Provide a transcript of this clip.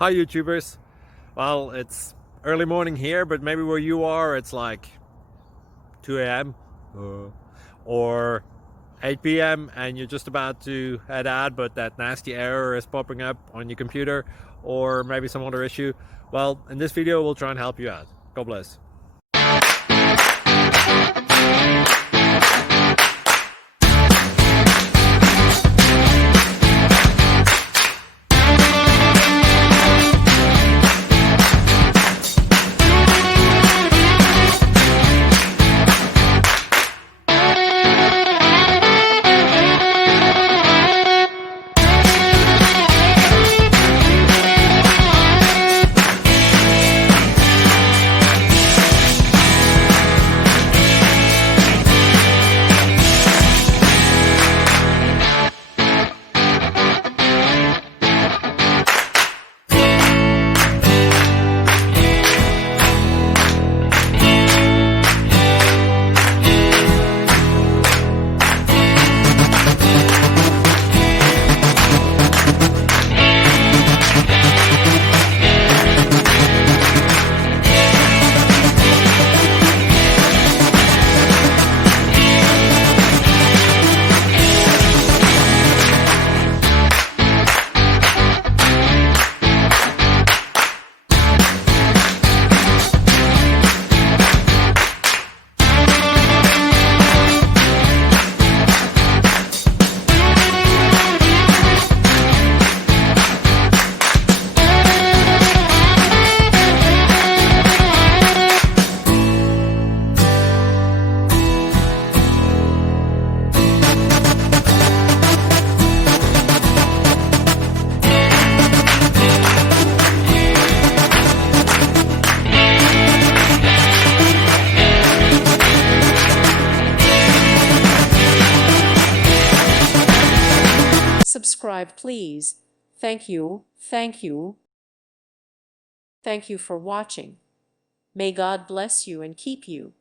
Hi YouTubers. Well, it's early morning here, but maybe where you are it's like 2 a.m. or 8 p.m. and you're just about to head out, but that nasty error is popping up on your computer, or maybe some other issue. Well, in this video we'll try and help you out. God bless. Subscribe, please. Thank you. Thank you. Thank you for watching. May God bless you and keep you.